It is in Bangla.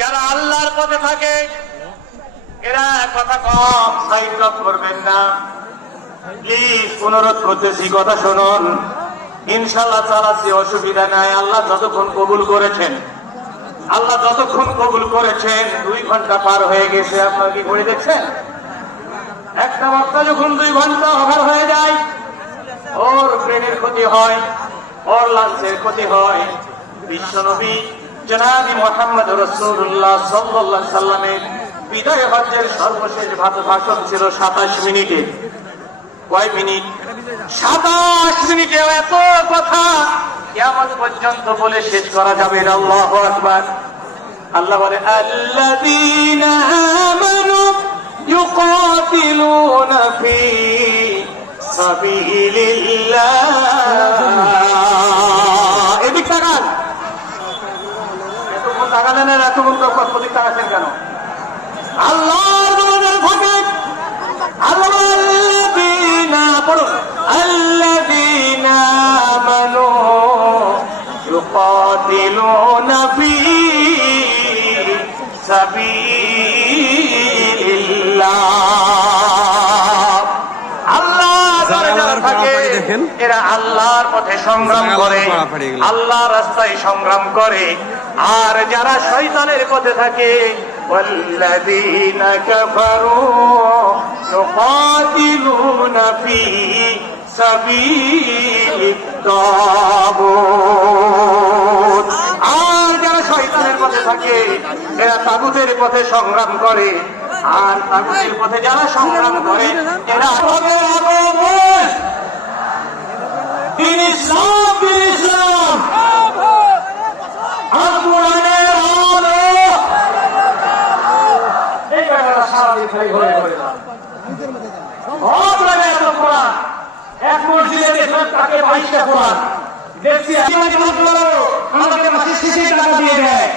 যারা আল্লাহর পথে থাকে এরা কথা কম সাইড করবেন না। প্লিজ অনুরোধ করতেছি, কথা শুনুন। ইনশাআল্লাহ চালাচ্ছি, অসুবিধা নাই। আল্লাহ যতক্ষণ কবুল করেছেন, 2 ঘন্টা পার হয়ে গেছে। আপনারা কি করে দেখছেন? একটা বক্তা যখন 2 ঘন্টা ওভার হয়ে যায়, ওর ব্রেনের ক্ষতি হয়, ওর লাঞ্চের ক্ষতি হয়। বিশ্বনবী জনাবি মুহাম্মদ রাসূলুল্লাহ সাল্লাল্লাহু আলাইহি সাল্লামের বিদায় হজ্জের সর্বশেষ ভাষণ ছিল 27 মিনিটে। কয় মিনিট? 27 মিনিটে। এত কথা কিয়ামত পর্যন্ত বলে শেষ করা যাবে না। আল্লাহু আকবার। আল্লাহ বলে, আল্লাযীনা আমানু ইউকাতিলুনা ফি সাবিলিল্লাহ। এদিক তাকান, এতক্ষণ তাকালেন না, এতক্ষণ প্রতীক তাকাচ্ছেন কেন? আল্লাহর দরবারে থাকে। আল্লাযীনা পড়ুন, আল্লাযীনা আমানু ইউকাতিলুনা ফি সাবিলিল্লাহ। এরা আল্লাহর পথে সংগ্রাম করে, আল্লাহর রাস্তায় সংগ্রাম করে। আর যারা শয়তানের পথে থাকে, ওয়াল্লাযীনা কাফারু ইউকাতিলুনা ফি সাবিলিত তাগুত। আর যারা শয়তানের পথে থাকে এরা তাগুতের পথে সংগ্রাম করে। আর তাগুতের পথে যারা সংগ্রাম করে এরা ইসলাম এক মসজিদে দেখলাম তাকে 22টা কোরআন দেখছি। আমাকে মাসে শেষে টাকা দিয়ে দেয়।